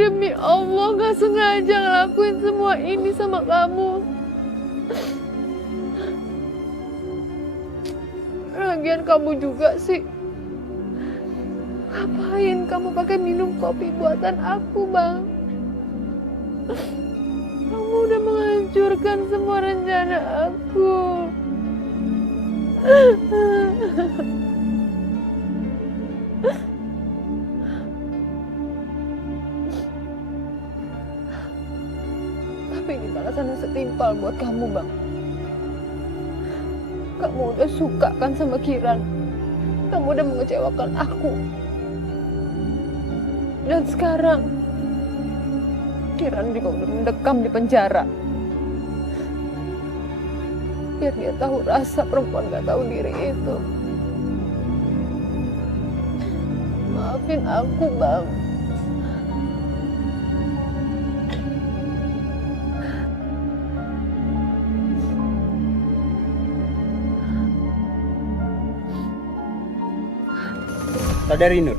demi Allah gak sengaja ngelakuin semua ini sama kamu. Lagian kamu juga sih. Ngapain kamu pakai minum kopi buatan aku, Bang? Kamu udah menghancurkan semua rencana aku. Tapi ini balasan yang setimpal buat kamu, Bang. Kamu udah suka kan sama Kiran? Kamu udah mengecewakan aku. Dan sekarang Kiran juga udah mendekam di penjara. Biar dia tahu rasa perempuan gak tahu diri itu. Maafin aku, Bang. Saudari Nur,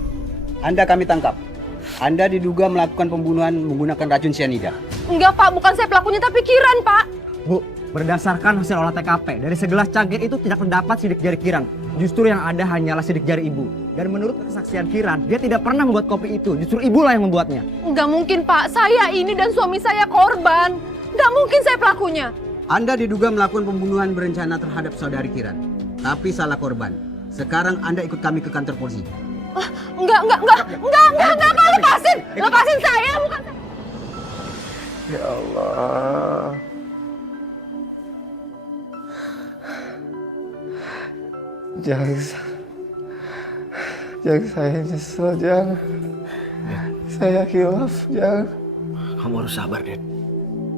Anda kami tangkap. Anda diduga melakukan pembunuhan menggunakan racun cyanida. Enggak, Pak. Bukan saya pelakunya, tapi Kiran, Pak. Bu, berdasarkan hasil olah TKP, dari segelas cangkir itu tidak terdapat sidik jari Kiran. Justru yang ada hanyalah sidik jari ibu. Dan menurut kesaksian Kiran, dia tidak pernah membuat kopi itu. Justru ibulah yang membuatnya. Enggak mungkin, Pak. Saya ini dan suami saya korban. Enggak mungkin saya pelakunya. Anda diduga melakukan pembunuhan berencana terhadap saudari Kiran. Tapi salah korban. Sekarang Anda ikut kami ke kantor polisi. Enggak, Pak. Lepasin saya, bukan saya. Ya Allah. Jangan saya nyesel, jangan. Saya khilaf, jangan. Kamu harus sabar, Ded.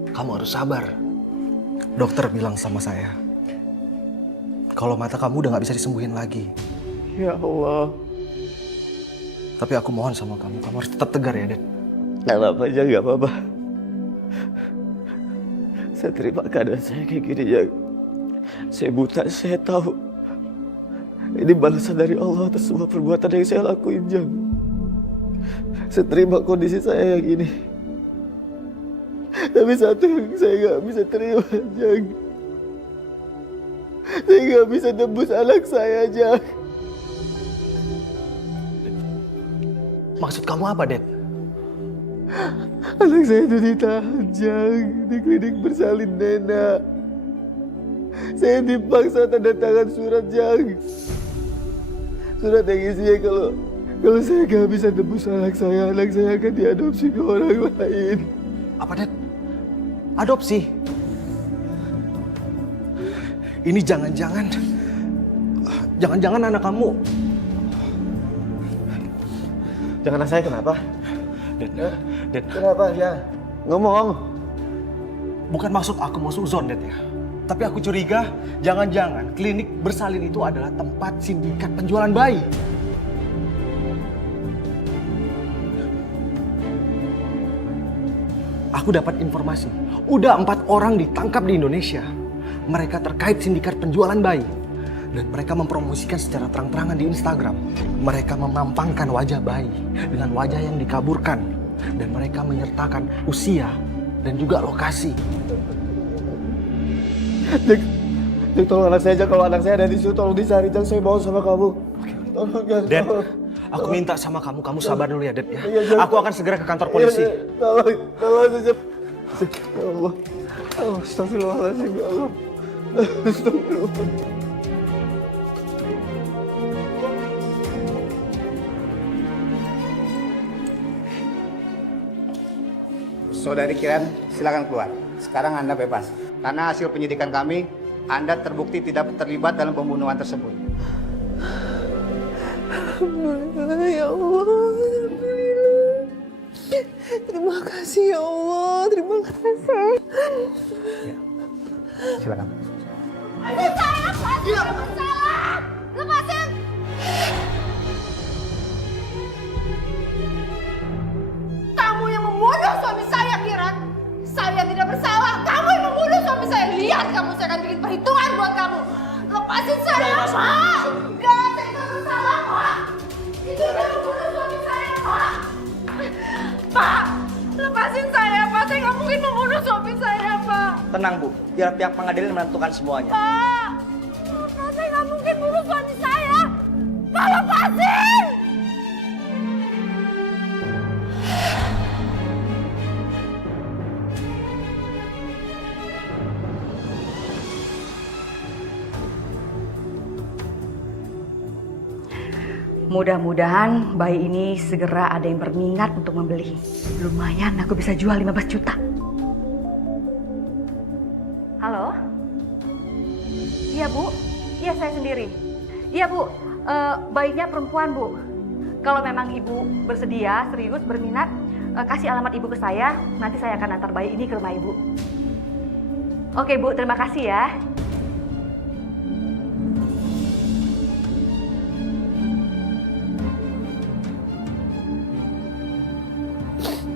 Kamu harus sabar. Dokter bilang sama saya, kalau mata kamu udah gak bisa disembuhin lagi. Ya Allah. Tapi aku mohon sama kamu harus tetap tegar ya, Ded. Gak apa-apa, Jang, gak apa-apa. Saya terima keadaan saya kayak gini, Jang. Saya buta, saya tahu. Ini balasan dari Allah atas semua perbuatan yang saya lakuin, Jang. Saya terima kondisi saya yang ini. Tapi satu yang saya gak bisa terima, Jang. Saya gak bisa tebus anak saya, Jang. Maksud kamu apa, Ded? Anak saya itu ditahan, Jang, di klinik bersalin Nena. Saya dipaksa tanda tangan surat, Jang. Surat yang isinya kalau saya gak bisa tebus anak saya akan diadopsi ke orang lain. Apa, Ded? Adopsi? Ini jangan-jangan anak kamu. Jangan anak saya kenapa? Ded. Kenapa, ya? Ngomong. Bukan maksud aku mau suzon, Ded ya. Tapi aku curiga jangan-jangan klinik bersalin itu adalah tempat sindikat penjualan bayi. Aku dapat informasi, udah 4 orang ditangkap di Indonesia. Mereka terkait sindikat penjualan bayi. Dan mereka mempromosikan secara terang-terangan di Instagram. Mereka memampangkan wajah bayi dengan wajah yang dikaburkan. Dan mereka menyertakan usia dan juga lokasi. Jang, tolong anak saya, Jang. Kalau anak saya ada di situ, tolong dicari, Jang. Saya mau sama kamu. Tolong, Jang. Ded, aku minta sama kamu sabar dulu ya, Ded ya. Iya, Jang. Aku akan segera ke kantor polisi. Tolong saja. Ya Allah. Oh, astagfirullahaladzim, ya Allah. Astagfirullah. Saudari Kiran, silakan keluar. Sekarang Anda bebas. Karena hasil penyidikan kami, Anda terbukti tidak terlibat dalam pembunuhan tersebut. Alhamdulillah, ya Allah. Alhamdulillah. Terima kasih, ya Allah. Terima kasih. Silakan. Aduh, saya pasti bersalah. Lepasin. Kamu yang membunuh suami saya, Kiran. Saya tidak bersalah. Kamu yang membunuh suami saya. Lihat kamu, saya akan bikin perhitungan buat kamu. Lepasin saya, Pak. Enggak, saya tidak bersalah, Pak. Itu udah membunuh suami saya, Pak. Pak, Lepasin saya, Pak. Saya nggak mungkin membunuh suami saya, Pak. Tenang Bu, biar pihak pengadilan menentukan semuanya. Pak, saya nggak mungkin bunuh suami saya. Pak, lepasin! Mudah-mudahan bayi ini segera ada yang berminat untuk membeli. Lumayan aku bisa jual 15 juta. Halo? Iya Bu, iya saya sendiri. Iya Bu, bayinya perempuan Bu. Kalau memang Ibu bersedia, serius, berminat, kasih alamat Ibu ke saya. Nanti saya akan antar bayi ini ke rumah Ibu. Oke Bu, terima kasih ya.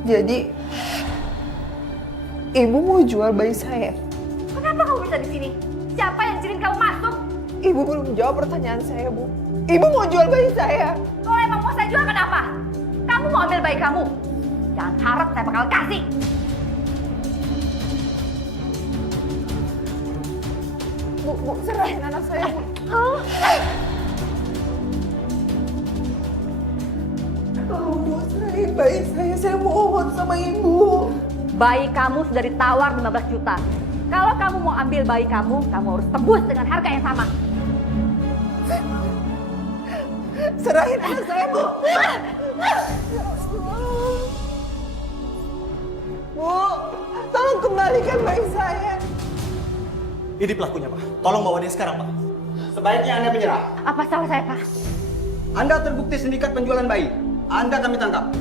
Jadi, ibu mau jual bayi saya? Kenapa kamu bisa di sini? Siapa yang izinin kamu masuk? Ibu belum jawab pertanyaan saya, Bu. Ibu mau jual bayi saya? Kalau emang mau saya jual kenapa? Kamu mau ambil bayi kamu? Jangan harap saya bakal kasih. Bu, serahin anak saya, Bu. Tolong, Bu, serahin bayi saya mohon sama ibu. Bayi kamu sudah ditawar 15 juta. Kalau kamu mau ambil bayi kamu harus tebus dengan harga yang sama. Serahin anak saya, Bu. Bu, tolong kembalikan bayi saya. Ini pelakunya, Pak. Tolong bawa dia sekarang, Pak. Sebaiknya Anda menyerah. Apa salah saya, Pak? Anda terbukti sindikat penjualan bayi. Anda kami tangkap.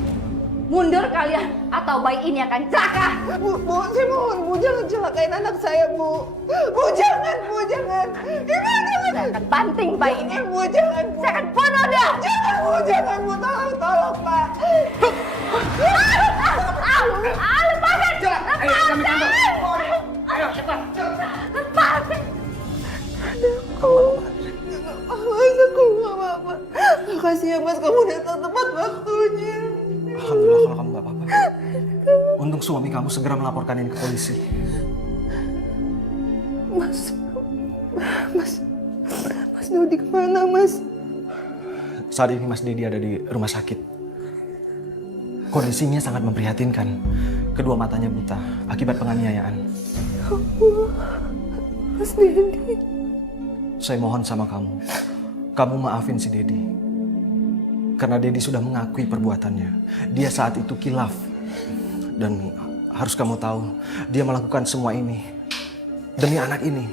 Mundur kalian atau bayi ini akan celaka. Bu, saya mohon, Bu, jangan celakain anak saya, Bu. Bu, jangan, Bu, jangan. Ibu, jangan. Saya akan banting bayi ini. Bu, jangan, Bu. Saya akan bunuh dia. Jangan, Bu, jangan, Bu. Tolong, Pak. Lepasin! Ayo, kami tangkap. Ayo, cepat. Lepasin! Mas, aku nggak apa-apa. Makasih ya, Mas. Kamu datang tepat waktunya. Alhamdulillah kalau kamu nggak apa-apa. Untung suami kamu segera melaporkan ini ke polisi. Mas Dodi kemana, Mas? Saat ini Mas Dedi ada di rumah sakit. Kondisinya sangat memprihatinkan. Kedua matanya buta akibat penganiayaan. Mas Dedi. Saya mohon sama kamu. Kamu maafin si Dedi. Karena Dedi sudah mengakui perbuatannya. Dia saat itu kilaf. Dan harus kamu tahu, dia melakukan semua ini demi anak ini.